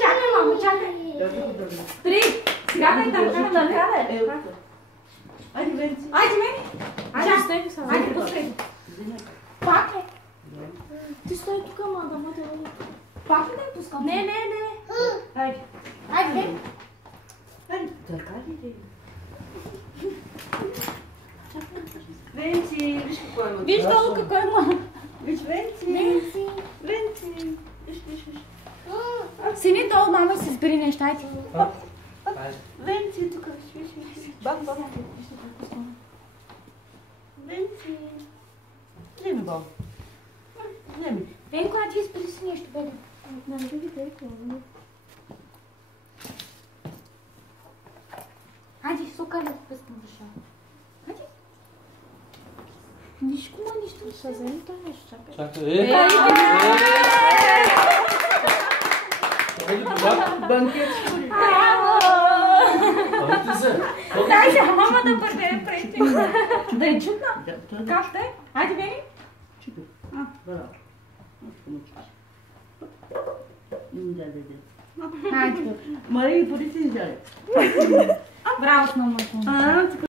Чакай, мамо, чакай. Три. Сега дай там да накрая. Айде, Венци. Айде, Вени. Айде, стой. Айде, пускай. Пак ли? Ти стой тук, ама да ме да. Пак ли да я пускам? Не. Айде. Айде, Вени. Айде, така ли? Венци, виж какво има. Виж долу какво има. Виж, Венци. Венци. Венци. Виж. Сини долу, мама си сбери неща. Айде. Венци, тук. Виж. Бак. Венци. Вземи, бабо. Вземи. Венко, а ти изпади си нещо, бе. Не да видя какво. Айде, сука ли пъскам душа. Айде. Нищо, нищо не се вземи, това нещо чакай. Чакай. Банкет. Дайте, мама да бъде прети. Да е чутна? Как да е? Айде, Вени. Чуто. Браво. Айде. Мария, поди си изяде. Браво с мамата.